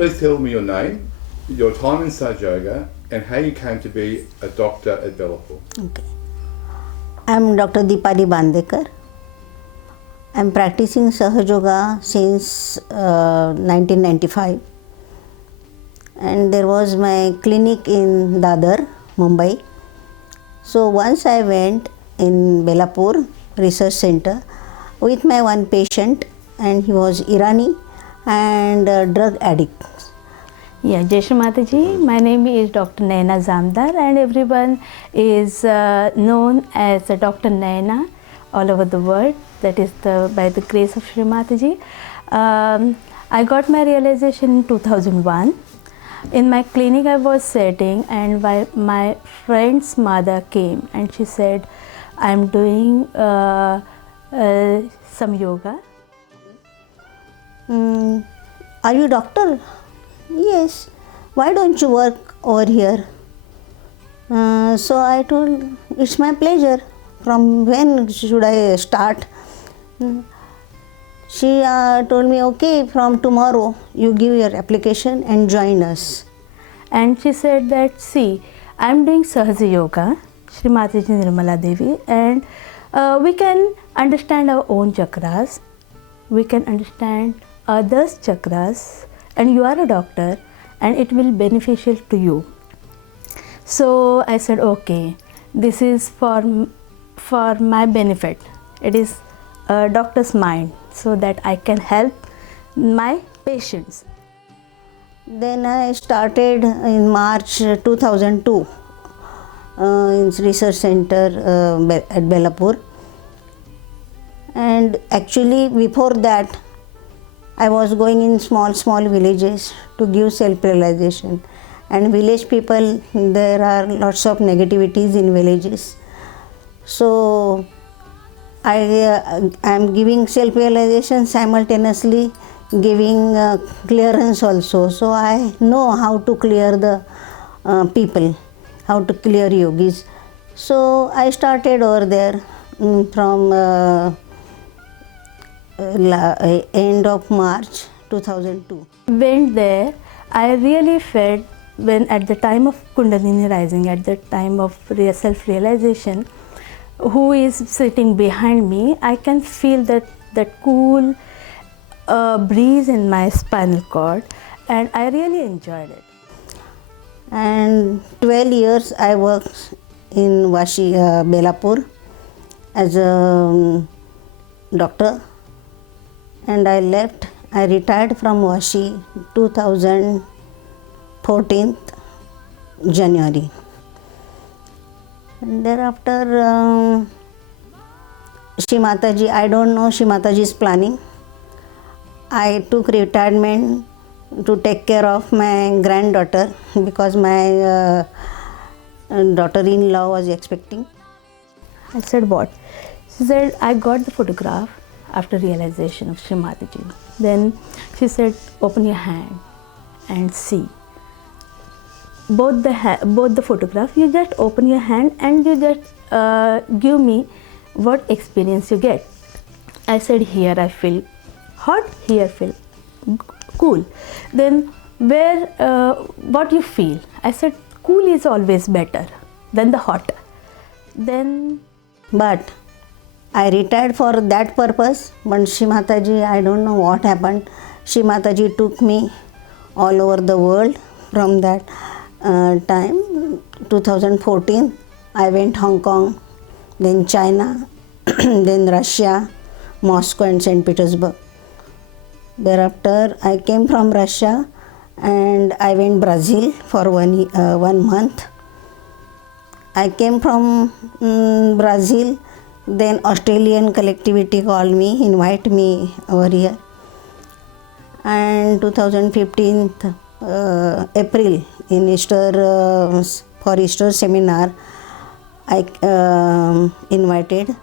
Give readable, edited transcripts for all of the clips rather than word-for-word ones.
please tell me your name, your time in Sahaja Yoga, and how you came to be a doctor at Belapur? Okay. I'm Dr. Deepali Bandekar. I'm practicing Sahaja Yoga since 1995. And there was my clinic in Dadar, Mumbai. So once I went in Belapur Research Center with my one patient, and he was Irani and drug addict. Yeah, Shri Mataji, my name is Dr Nayana Zamdar, and everyone is known as Dr Nayana all over the world. That is by the grace of Shri Mataji. I got my realization in 2001. In my clinic I was sitting, and my friend's mother came and she said, I'm doing some yoga. Are you doctor? Yes. Why don't you work over here? So I told, it's my pleasure. From when should I start? She told me, okay, from tomorrow you give your application and join us. And she said that, see, I'm doing Sahaja Yoga, Shri Mataji Nirmala Devi, and we can understand our own chakras, we can understand others' chakras, and you are a doctor and it will be beneficial to you. So I said, okay, this is for my benefit. It is a doctor's mind, so that I can help my patients. Then I started in March 2002 in Research Center at Belapur. And actually before that I was going in small villages to give self-realization. And village people, there are lots of negativities in villages. So I am giving self-realization, simultaneously giving clearance also. So I know how to clear the people, how to clear yogis. So I started over there from end of March 2002. Went there, I really felt when at the time of Kundalini rising, at the time of self-realization, who is sitting behind me, I can feel that cool breeze in my spinal cord, and I really enjoyed it. And 12 years I worked in Belapur as a doctor, and I left. I retired from Vashi 2014 January. And thereafter, Shri Mataji, I don't know Shri Mataji's planning. I took retirement to take care of my granddaughter because my daughter-in-law was expecting. I said, what? She said, I got the photograph after realization of Shri Mataji. Then she said, open your hand and see. Both the photograph, you just open your hand and you just give me what experience you get. I said, here I feel hot, here I feel cool. Then what you feel? I said, cool is always better than the hot. Then, but I retired for that purpose. But Shri Mataji, I don't know what happened. Shri Mataji took me all over the world from that time. 2014, I went Hong Kong, then China, then Russia, Moscow and St. Petersburg. Thereafter, I came from Russia and I went Brazil for 1 month. I came from Brazil, then Australian collectivity called me, invite me over here. And 2015 April in for Easter seminar, I invited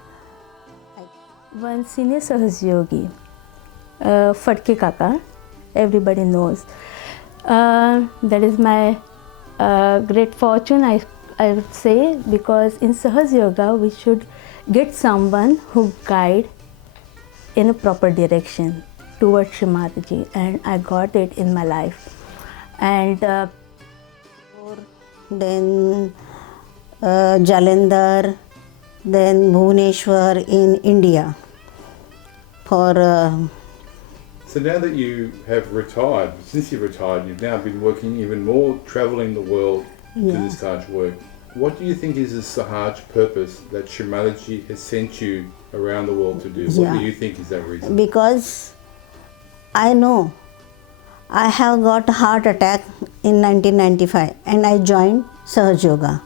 one senior Sahaja Yogi, Fatke Kaka, everybody knows. That is my great fortune, I would say, because in Sahaja Yoga we should get someone who guide in a proper direction towards Shri Mataji, and I got it in my life. And then Jalandhar, then Bhubaneswar in India. For So now that you have retired, since you've retired, you've now been working even more, travelling the world to this Sahaj work. What do you think is the Sahaj purpose that Shri Mataji has sent you around the world to do? What do you think is that reason? because I know I have got a heart attack in 1995 and I joined Sahaja Yoga.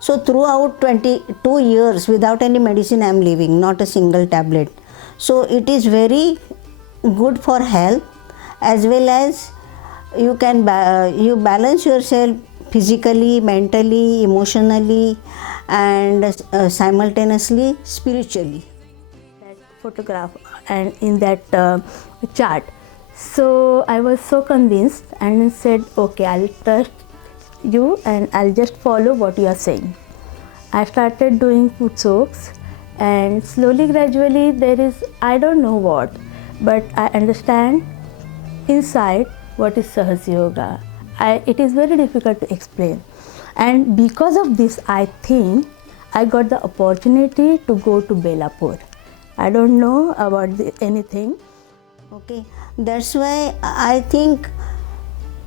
So throughout 22 years without any medicine I am living, not a single tablet. So it is very good for health, as well as you can you balance yourself physically, mentally, emotionally, and simultaneously spiritually. that photograph and in that chart. So I was so convinced and said, okay, I'll trust you and I'll just follow what you are saying. I started doing foot soaks, and slowly, gradually, there is, I don't know what, but I understand inside what is Sahaja Yoga. It is very difficult to explain. And because of this, I think I got the opportunity to go to Belapur. I don't know about anything. Okay, that's why I think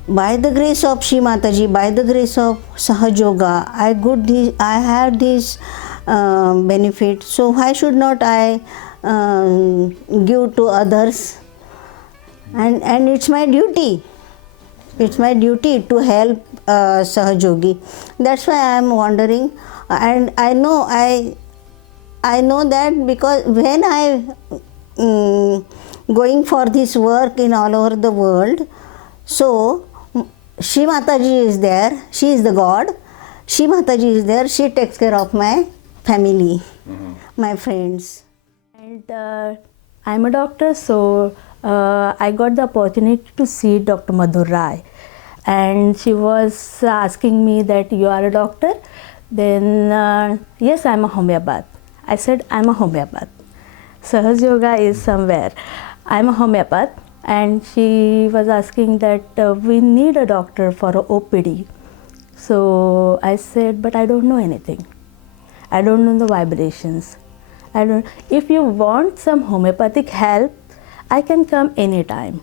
by the grace of Shri Mataji, by the grace of Sahaja Yoga, I had this benefit. So why should not I give to others? And it's my duty. It's my duty to help Sahaja Yogi. That's why I am wondering, and I know that because when I going for this work in all over the world, so Shri Mataji is there. She is the God. Shri Mataji is there. She takes care of my family, my friends. And I'm a doctor, so I got the opportunity to see Dr. Madhur Rai, and she was asking me that you are a doctor. Then yes, I'm a homeopath. I said I'm a homeopath. Sahaja Yoga is somewhere. I'm a homeopath, and she was asking that we need a doctor for a OPD. So I said, but I don't know anything. I don't know the vibrations. If you want some homeopathic help, I can come anytime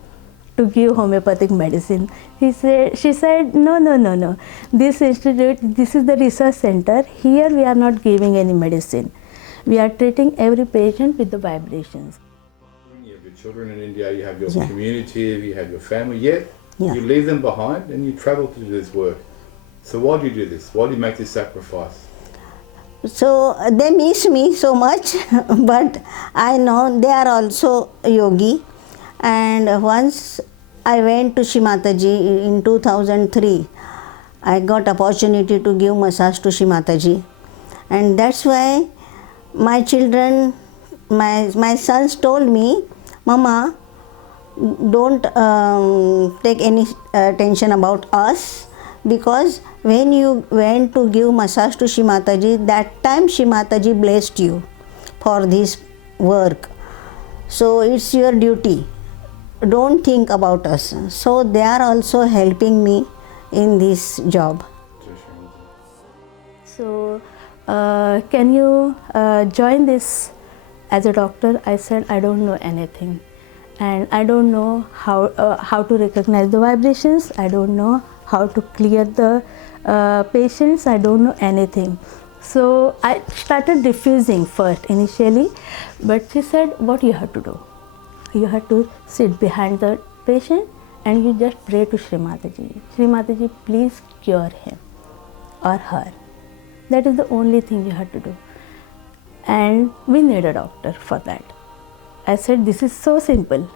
to give homeopathic medicine. She said, no. This institute, this is the research center. Here we are not giving any medicine. We are treating every patient with the vibrations. You have your children in India, you have your community, you have your family, yet Yeah. you leave them behind and you travel to do this work. So why do you do this? Why do you make this sacrifice? So they miss me so much, but I know they are also yogi. And once I went to Shri Mataji in 2003, I got opportunity to give massage to Shri Mataji, and that's why my children, my sons told me, Mama, don't take any tension about us, because when you went to give massage to Shri Mataji, that time Shri Mataji blessed you for this work. So it's your duty. Don't think about us. So they are also helping me in this job. So can you join this as a doctor? I said, I don't know anything. And I don't know how to recognize the vibrations. I don't know how to clear the patients. I don't know anything. So I started refusing first initially, but she said, what you have to do? You have to sit behind the patient and you just pray to Shri Mataji. Shri Mataji, please cure him or her. That is the only thing you have to do. And we need a doctor for that. I said, this is so simple.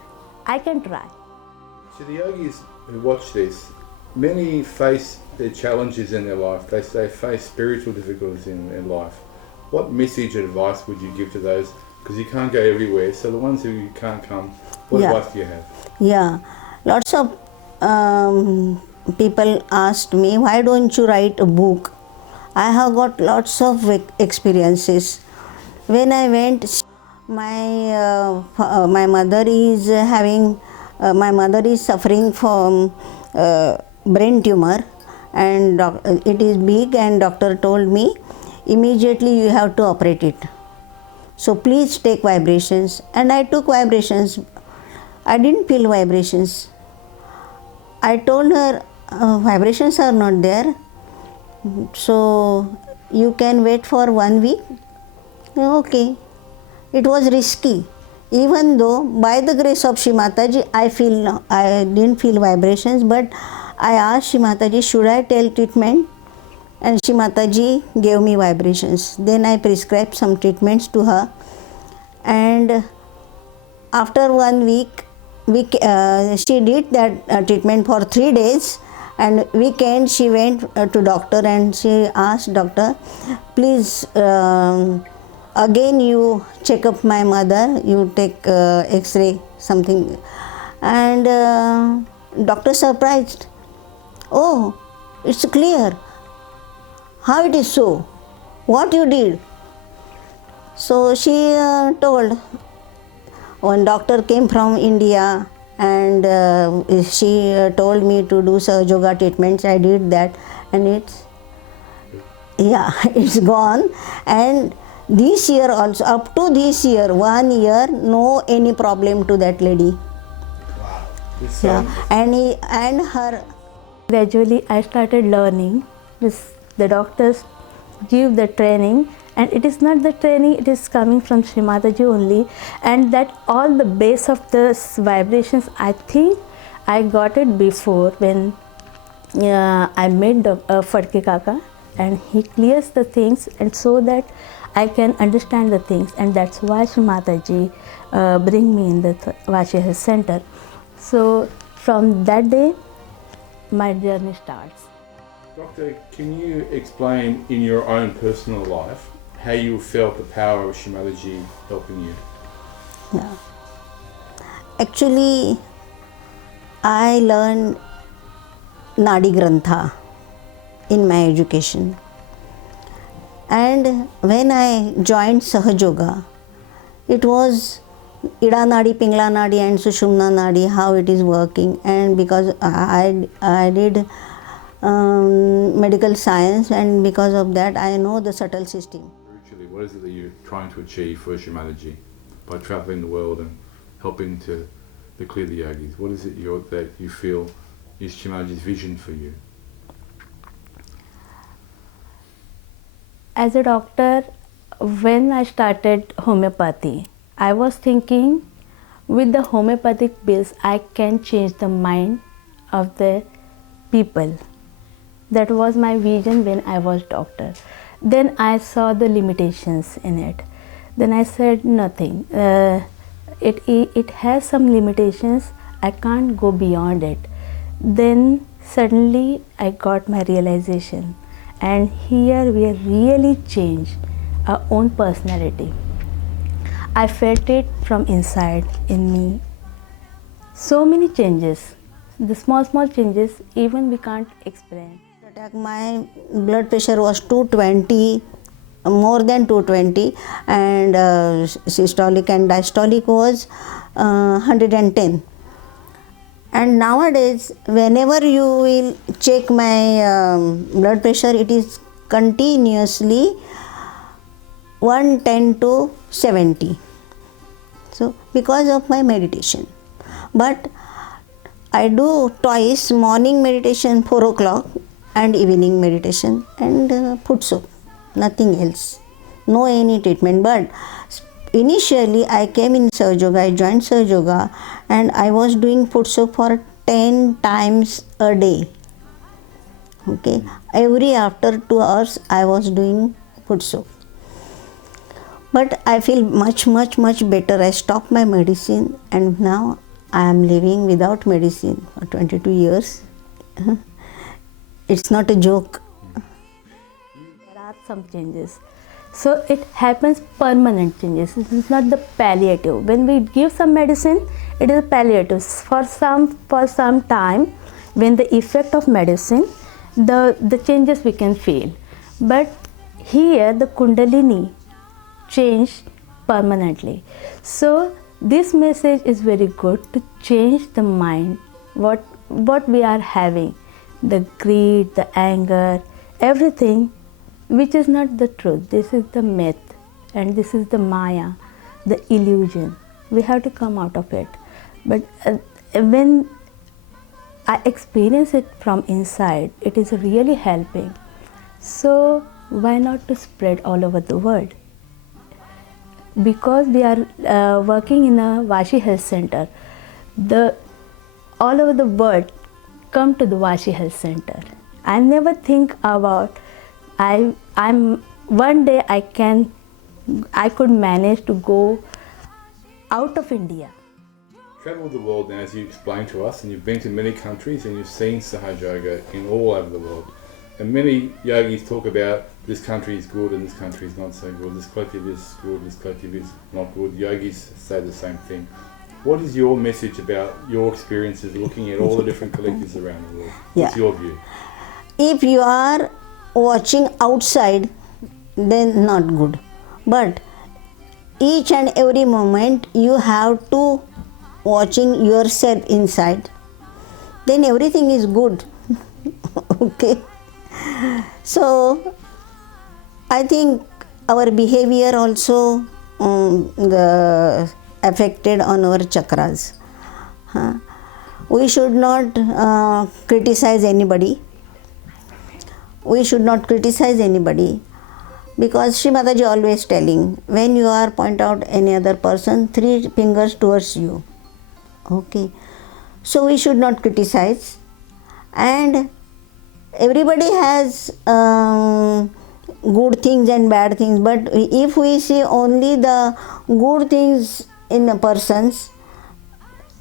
I can try. So the yogis who watch this, many face their challenges in their life. They face spiritual difficulties in life. What message and advice would you give to those? Because you can't go everywhere. So the ones who can't come, what advice do you have? Yeah, lots of people asked me, why don't you write a book? I have got lots of experiences. When I went, my mother is suffering from brain tumor, and it is big, and doctor told me immediately you have to operate it. So please take vibrations. And I took vibrations. I didn't feel vibrations. I told her vibrations are not there, so you can wait for 1 week. Okay. It was risky. Even though by the grace of Shri Mataji I didn't feel vibrations, but I asked Shri Mataji, should I tell treatment? And Shri Mataji gave me vibrations. Then I prescribed some treatments to her, and after 1 week she did that treatment for 3 days, and weekend she went to doctor and she asked doctor, please again you check up my mother, you take x-ray something. And doctor surprised, oh, it's clear. How it is so? What you did? So she told, one doctor came from India, and she told me to do Sahaja Yoga treatments. I did that, and it's gone. And this year also, up to this year, 1 year, no any problem to that lady. Wow. And her. Gradually I started learning. The doctors give the training, and it is not the training, it is coming from Shri Mataji only, and that all the base of the vibrations, I think I got it before when I met Fadke Kaka, and he clears the things, and so that I can understand the things, and that's why Shri Mataji bring me in the Vashi Health Center. So from that day my journey starts. Doctor, can you explain in your own personal life how you felt the power of Shri Mataji helping you? Yeah. Actually, I learned Nadi Grantha in my education. And when I joined Sahaja Yoga, it was Ida Nadi, Pingla Nadi and Sushumna Nadi, how it is working. And because I did medical science, and because of that I know the subtle system. Spiritually, what is it that you're trying to achieve for Shri Mataji by travelling the world and helping to clear the yogis? What is it that you feel is Shri Mataji's vision for you? As a doctor, when I started homeopathy, I was thinking with the homeopathic pills I can change the mind of the people. That was my vision when I was doctor. Then I saw the limitations in it. Then I said nothing. It has some limitations. I can't go beyond it. Then suddenly I got my realization, and here we really changed our own personality. I felt it from inside in me. So many changes, the small changes, even we can't explain. My blood pressure was 220, more than 220, and systolic and diastolic was 110. And nowadays, whenever you will check my blood pressure, it is continuously 110 to 70. So, because of my meditation. But I do twice, morning meditation 4 o'clock and evening meditation, and foot soap, nothing else. No any treatment. But initially I came in Sahaja Yoga, I joined Sahaja Yoga, and I was doing foot soap for 10 times a day. Okay, every after 2 hours I was doing foot soap. But I feel much better. I stopped my medicine, and now I am living without medicine for 22 years. It's not a joke. There are some changes. So it happens permanent changes. It is not the palliative. When we give some medicine, it is palliative. For some time, when the effect of medicine, the changes we can feel. But here the Kundalini change permanently. So this message is very good to change the mind, what we are having. the greed, the anger, everything which is not the truth. This is the myth and this is the Maya, the illusion. We have to come out of it. But when I experience it from inside, it is really helping. So why not to spread all over the world? Because we are working in a Vashi Health Center, all over the world come to the Vashi Health Center. I never think about one day I could manage to go out of India. Travel the world now, as you explained to us, and you've been to many countries and you've seen Sahaja Yoga in all over the world. And many yogis talk about this country is good and this country is not so good, this collective is good, this collective is not good. Yogis say the same thing. What is your message about your experiences looking at all the different collectives around the world? What's your view? If you are watching outside, then not good. But each and every moment you have to watching yourself inside, then everything is good. Okay. So I think our behavior also affected on our chakras. We should not criticize anybody. We should not criticize anybody, because Shri Mataji always telling, when you are point out any other person, 3 fingers towards you. Okay. So we should not criticize, and everybody has good things and bad things, but if we see only the good things in the persons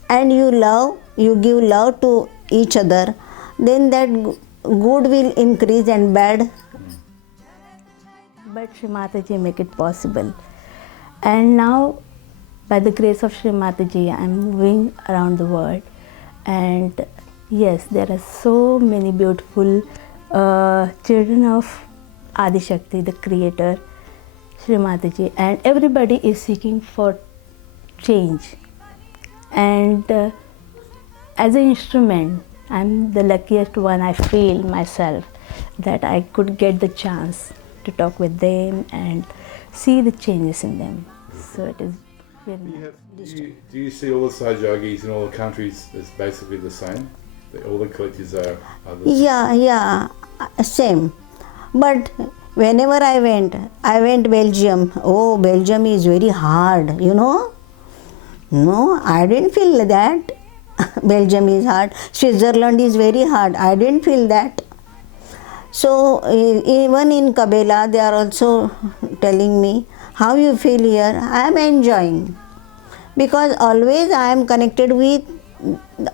and you give love to each other, then that good will increase and bad. But Shri Mataji make it possible. And now, by the grace of Shri Mataji, I am moving around the world. And yes, there are so many beautiful children of Adi Shakti, the creator, Shri Mataji, and everybody is seeking for change. And as an instrument, I'm the luckiest one, I feel myself, that I could get the chance to talk with them and see the changes in them. So it is very nice. Do you see all the Sahaja Yogis in all the countries as basically the same? All the collectives are the same? Yeah, same. But whenever I went Belgium. Oh, Belgium is very hard, you know. No, I didn't feel that. Belgium is hard. Switzerland is very hard. I didn't feel that. So even in Kabela, they are also telling me, how you feel here? I am enjoying. Because always I am connected with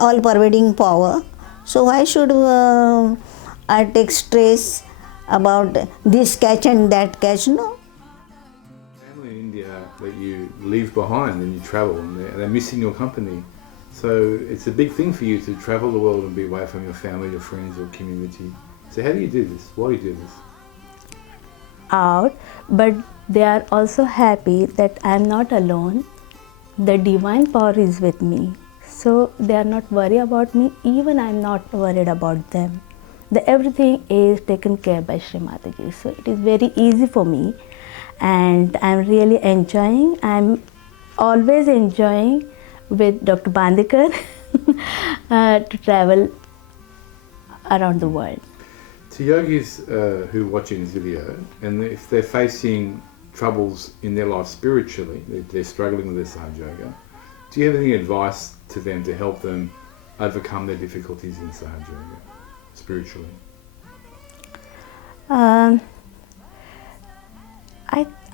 all-pervading power. So why should I take stress about this catch and that catch? No. Family in India that you leave behind and you travel, and they're missing your company. So it's a big thing for you to travel the world and be away from your family, your friends, your community. So how do you do this? Why do you do this? Out, but they are also happy that I am not alone. The divine power is with me. So they are not worried about me, even I am not worried about them. Everything is taken care by Shri Mataji. So it is very easy for me, and I am really enjoying. I am always enjoying with Dr. Bandekar to travel around the world. To yogis who are watching this video, and if they're facing troubles in their life spiritually, they're struggling with their Sahaja Yoga, do you have any advice to them to help them overcome their difficulties in Sahaja Yoga spiritually?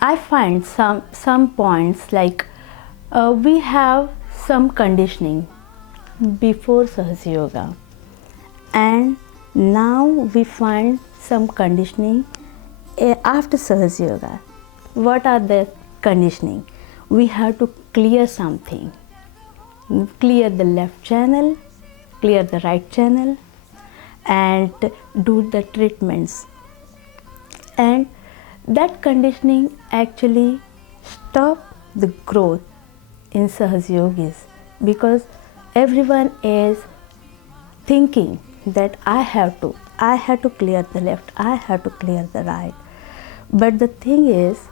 I find some points like we have some conditioning before Sahaja Yoga, and now we find some conditioning after Sahaja Yoga. What are the conditioning? We have to clear something. Clear the left channel, clear the right channel, and do the treatments. And that conditioning actually stop the growth in Sahaja Yogis, because everyone is thinking that I have to clear the left, I have to clear the right. But the thing is,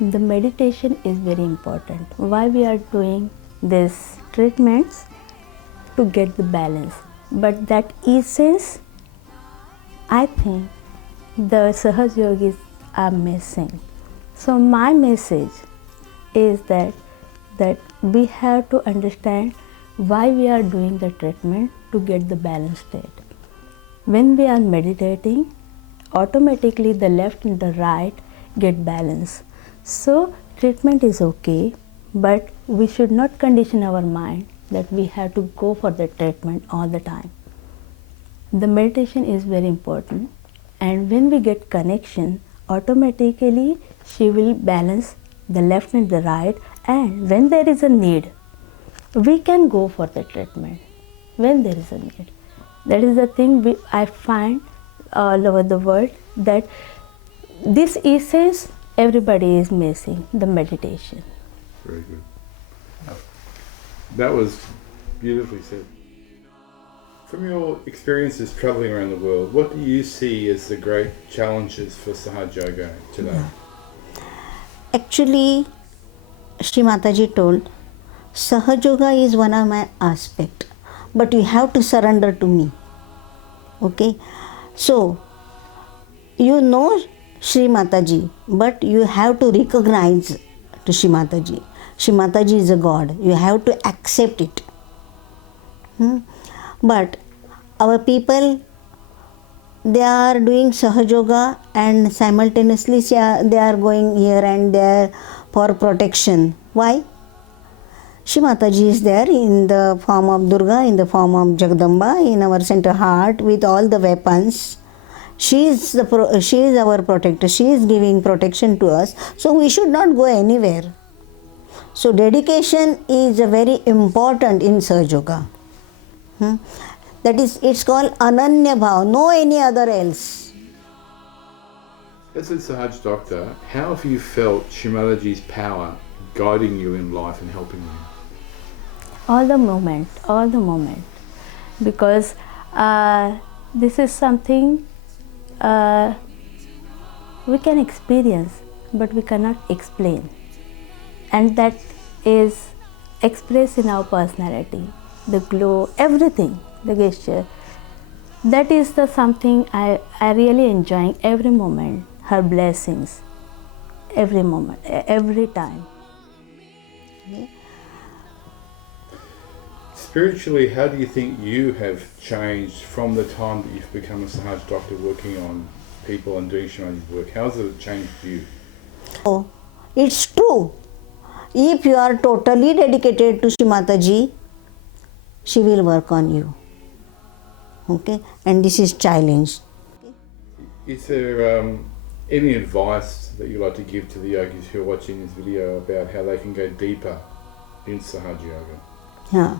the meditation is very important. Why we are doing these treatments? To get the balance. But that essence, I think the Sahaja yogis are missing. So my message is that we have to understand why we are doing the treatment to get the balanced state. When we are meditating, automatically the left and the right get balance. So treatment is okay, but we should not condition our mind that we have to go for the treatment all the time. The meditation is very important, and when we get connection, automatically she will balance the left and the right, and when there is a need, we can go for the treatment when there is a need. That is the thing I find all over the world, that this essence everybody is missing, the meditation. Very good. That was beautifully said. From your experiences travelling around the world, what do you see as the great challenges for Sahaja Yoga today? Actually, Shri Mataji told, Sahaja Yoga is one of my aspects, but you have to surrender to me. Okay? So, you know Shri Mataji, but you have to recognize to Shri Mataji. Shri Mataji is a God. You have to accept it. But our people, they are doing Sahaja Yoga and simultaneously they are going here and there for protection. Why? Shri Mataji is there in the form of Durga, in the form of Jagdamba, in our center heart with all the weapons. She is our protector. She is giving protection to us. So we should not go anywhere. So dedication is very important in Sahaja Yoga. That is, it's called Ananya Bhav, no any other else. As a Sahaja Doctor, how have you felt Shri Mataji's power guiding you in life and helping you? All the moment. Because this is something we can experience, but we cannot explain. And that is expressed in our personality, the glow, everything, the gesture. That is the something I really enjoying every moment, her blessings, every moment, every time. Okay. Spiritually, how do you think you have changed from the time that you've become a Sahaja Doctor working on people and doing Shri Mataji's work? How has it changed you? Oh, it's true. If you are totally dedicated to Shri Mataji, she will work on you. Okay? And this is challenge. Is there any advice that you'd like to give to the yogis who are watching this video about how they can go deeper in Sahaja Yoga? Yeah.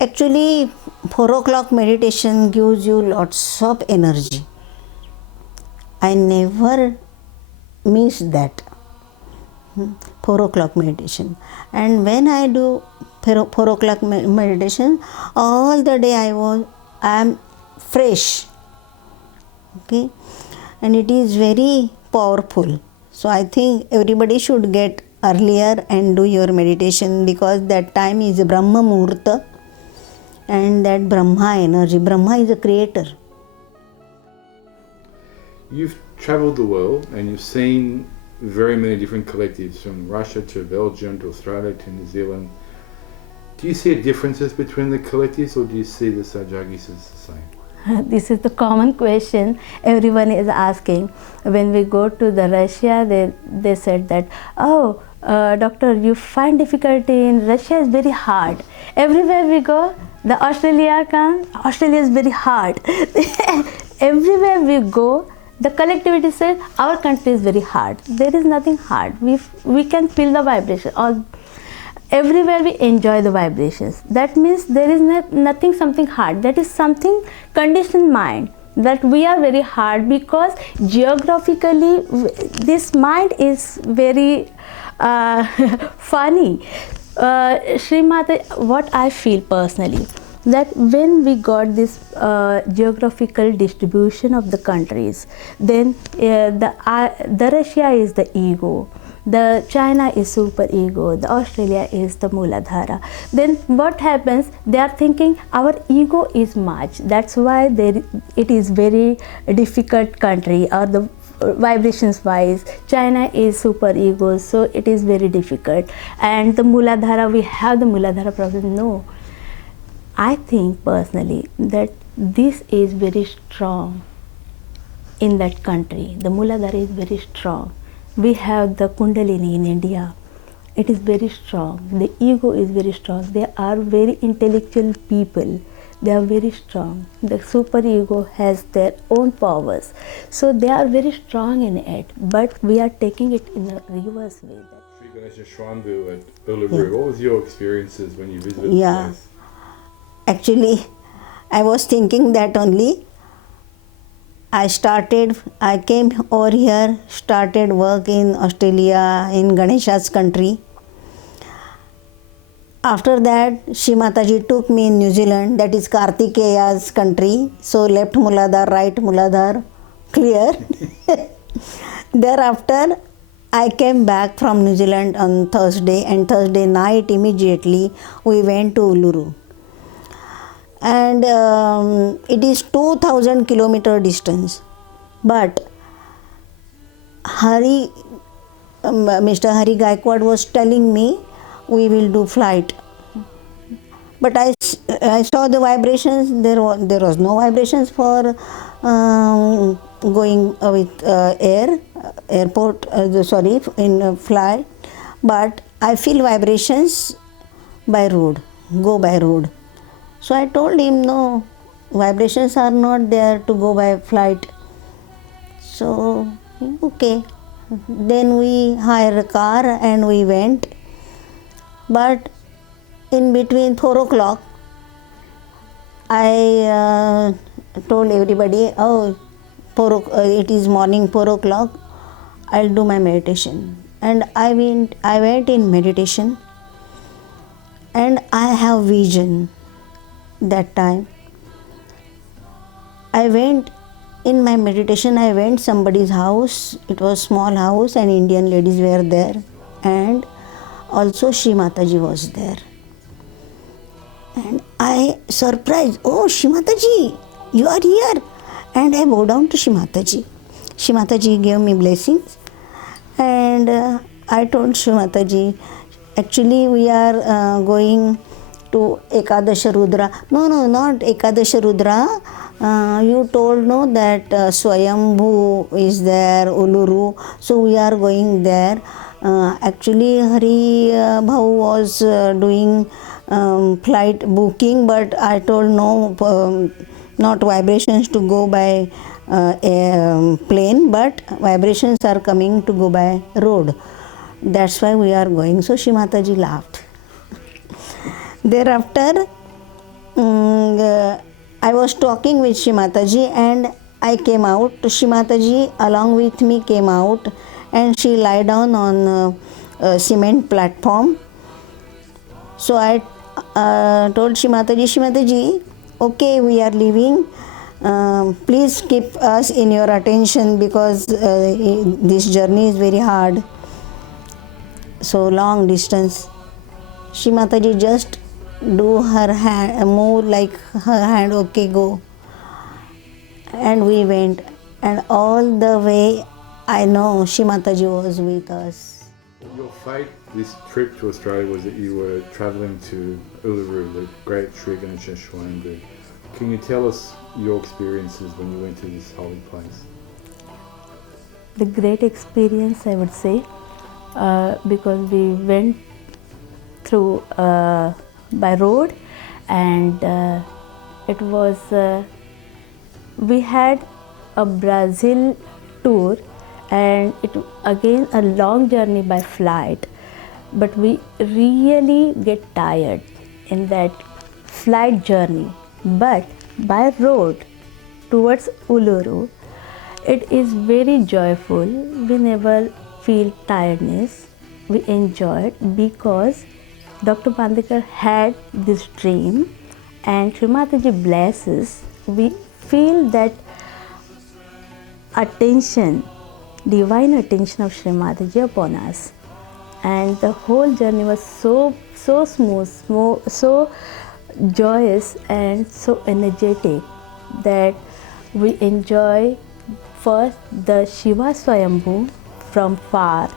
Actually, 4 o'clock meditation gives you lots of energy. I never miss that. 4 o'clock meditation. And when I do 4 o'clock meditation, all the day I am fresh. Okay? And it is very powerful. So I think everybody should get earlier and do your meditation, because that time is Brahma Muhurta, and that Brahma energy. Brahma is a creator. You've travelled the world and you've seen very many different collectives, from Russia to Belgium to Australia to New Zealand. Do you see differences between the collectives, or do you see the Sahajagis as the same? This is the common question everyone is asking. When we go to the Russia, they said that, oh, doctor, you find difficulty in Russia is very hard. Everywhere we go, the Australia is very hard. Everywhere we go, the collectivity says our country is very hard. There is nothing hard. We can feel the vibration. Everywhere we enjoy the vibrations. That means there is nothing something hard. That is something conditioned mind, that we are very hard because geographically this mind is very funny. Shri Mataji, what I feel personally, that when we got this geographical distribution of the countries, then the Russia is the ego, the China is super ego, the Australia is the Mooladhara. Then what happens? They are thinking our ego is much. That's why it is very difficult country, or the vibrations wise China is super ego, so it is very difficult. And the Mooladhara, we have the Mooladhara problem. No, I think personally that this is very strong in that country. The Mooladhara is very strong. We have the Kundalini in India. It is very strong. The ego is very strong. They are very intellectual people. They are very strong. The super ego has their own powers. So they are very strong in it. But we are taking it in a reverse way. Shri Ganesha Shrine at Uluru, what was your experiences when you visited the place? Actually, I was thinking that only. I came over here, started work in Australia, in Ganesha's country. After that, Shri Mataji took me in New Zealand, that is Kartikeya's country. So left Mooladhara, right Mooladhara, clear. Thereafter, I came back from New Zealand on Thursday, and Thursday night immediately we went to Uluru. And it is 2000 kilometer distance, but Mr. Hari Gaikwad was telling me we will do flight, but I saw the vibrations. There was no vibrations for going with in flight, but I feel vibrations by road, go by road. So I told him, no, vibrations are not there to go by flight. So, okay. Then we hired a car and we went. But in between 4 o'clock, I told everybody, it is morning 4 o'clock, I'll do my meditation. And I went in meditation, and I have vision. That time I went in my meditation, I went somebody's house. It was small house and Indian ladies were there, and also Shri Mataji was there. And I surprised, oh Shri Mataji, you are here. And I bowed down to Shri Mataji. Shri Mataji gave me blessings, and I told Shri Mataji, actually we are going to Ekadasha Rudra. No, not Ekadasha Rudra. You told no that Swayambhu is there, Uluru. So we are going there. Actually, Hari Bhav was doing flight booking, but I told no, not vibrations to go by plane, but vibrations are coming to go by road. That's why we are going. So Shri Mataji laughed. Thereafter, I was talking with Shri Mataji and I came out. Shri Mataji along with me came out, and she lie down on a cement platform. So I told Shri Mataji, okay, we are leaving. Please keep us in your attention because this journey is very hard. So long distance. Shri Mataji just do her hand, move like her hand, okay, go. And we went, and all the way I know Shri Mataji was with us. Your fate this trip to Australia was that you were travelling to Uluru, the great Shri Ganesha Shrine. Can you tell us your experiences when you went to this holy place? The great experience, I would say, because we went through by road, and it was we had a Brazil tour, and it again a long journey by flight, but we really get tired in that flight journey. But by road towards Uluru, it is very joyful. We never feel tiredness. We enjoyed because Dr. Bandekar had this dream, and Shri Mataji blesses, we feel that attention, divine attention of Shri Mataji upon us. And the whole journey was so smooth, so joyous and so energetic that we enjoy first the Shiva Swayambhu from far.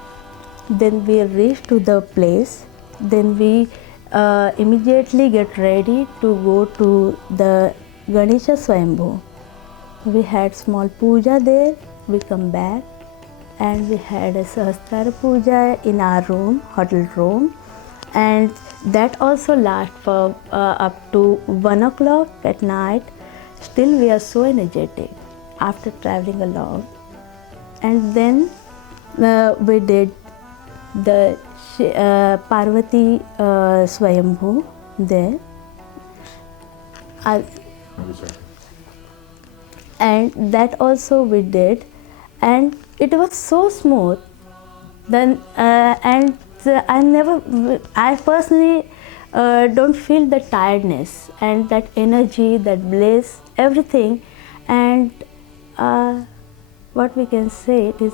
Then we reach to the place. Then we immediately get ready to go to the Ganesha Swayambhu. We had small puja there. We come back and we had a Sahasrara puja in our room, hotel room, and that also lasts for up to 1 o'clock at night. Still we are so energetic after traveling along. And then we did the Parvati Swayambhu there. And that also we did, and it was so smooth. Then I personally don't feel the tiredness and that energy, that bliss, everything. And what we can say, it is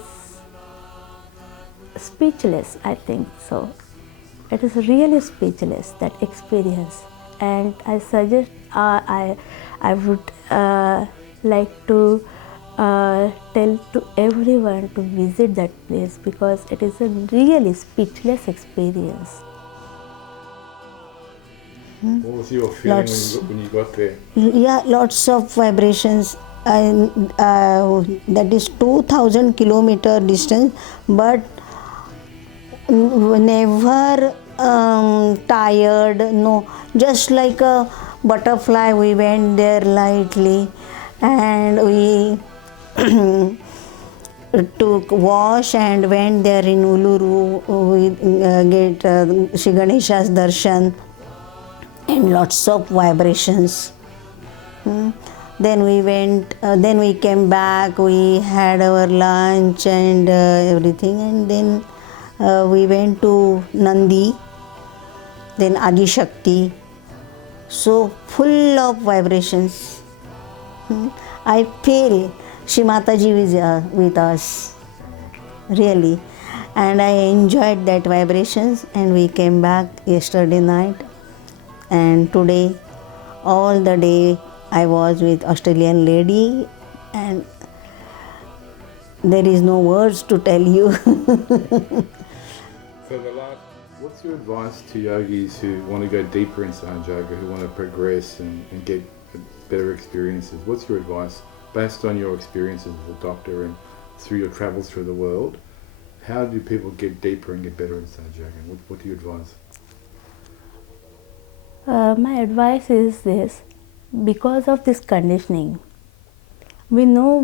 speechless, I think so. It is really speechless, that experience. And I suggest, I would like to tell to everyone to visit that place, because it is a really speechless experience. What was your feeling when you got there? Yeah, lots of vibrations. That is 2,000 kilometer distance, but never tired, no, just like a butterfly. We went there lightly, and we took wash and went there in Uluru. We get Shri Ganesha's darshan and lots of vibrations. Then we went, then we came back, we had our lunch and everything, and then we went to Nandi, then Adi Shakti. So full of vibrations. I feel Shri Mataji with us, really. And I enjoyed that vibrations, and we came back yesterday night. And today, all the day, I was with Australian lady, and there is no words to tell you. So what's your advice to yogis who want to go deeper in Sahaja Yoga, who want to progress and get better experiences? What's your advice based on your experiences as a doctor and through your travels through the world? How do people get deeper and get better in Sahaja Yoga? What do you advise? My advice is this: because of this conditioning, we know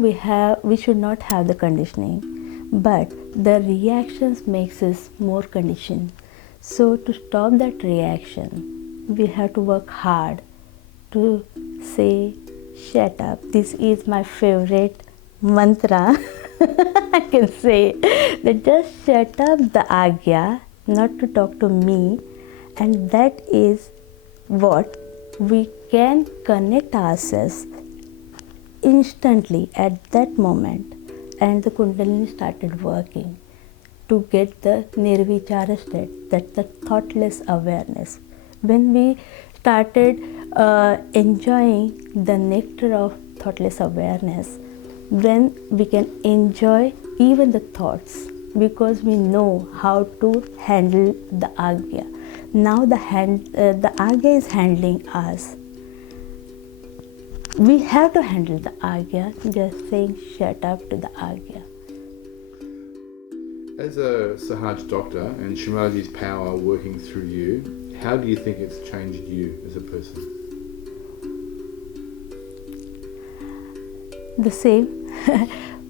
we should not have the conditioning, but the reactions makes us more conditioned. So to stop that reaction, we have to work hard to say, shut up. This is my favorite mantra. I can say that just shut up the agya, not to talk to me, and that is what we can connect ourselves instantly at that moment. And the Kundalini started working to get the nirvichara state, that's the thoughtless awareness. When we started enjoying the nectar of thoughtless awareness, then we can enjoy even the thoughts, because we know how to handle the agya. Now the agya is handling us. We have to handle the agya, just saying shut up to the agya. As a Sahaja doctor and Shri Mataji's power working through you, how do you think it's changed you as a person? The same.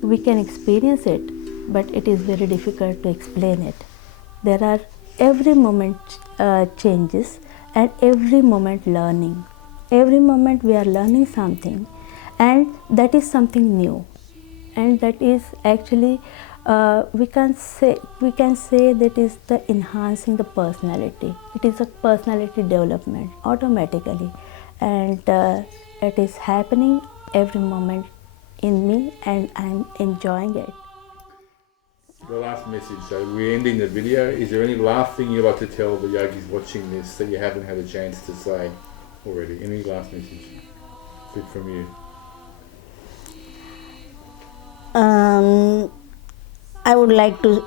We can experience it, but it is very difficult to explain it. There are every moment changes and every moment learning. Every moment we are learning something, and that is something new, and that is actually we can say that is the enhancing the personality. It is a personality development automatically, and it is happening every moment in me, and I'm enjoying it. The last message, so we're ending the video. Is there any last thing you'd like to tell the yogis watching this that you haven't had a chance to say already? Any last message from you? I would like to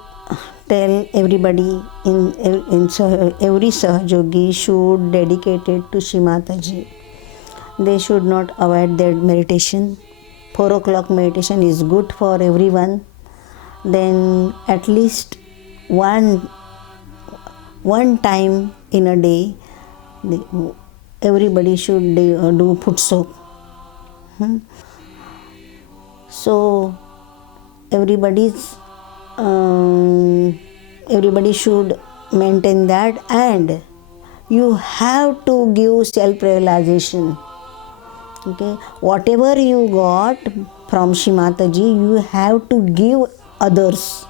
tell everybody every Sahaja Yogi should dedicate it to Shri Mataji. They should not avoid their meditation. 4 o'clock meditation is good for everyone. Then at least one time in a day, everybody should do foot soak. So everybody should maintain that, and you have to give self-realization. Okay, whatever you got from Shri Mataji, you have to give others,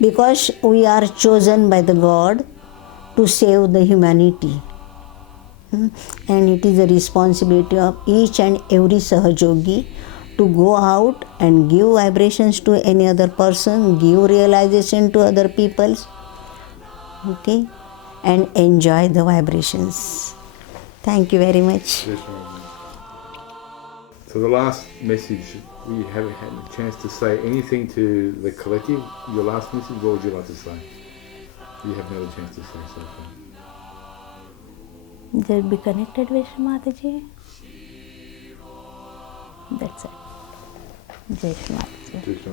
because we are chosen by the God to save the humanity. And it is the responsibility of each and every Sahaja Yogi to go out and give vibrations to any other person, give realization to other people, okay, and enjoy the vibrations. Thank you very much. Yes, ma'am. So the last message, we haven't had a chance to say anything to the collective. Your last message, what would you like to say? You haven't had a chance to say so far. Just be connected with Shri Mataji. That's it. Jai Shri Mataji. Just